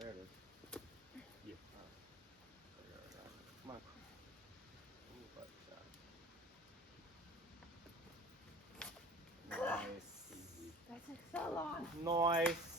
There it is. Yeah. Come on. Nice. That took so long. Nice.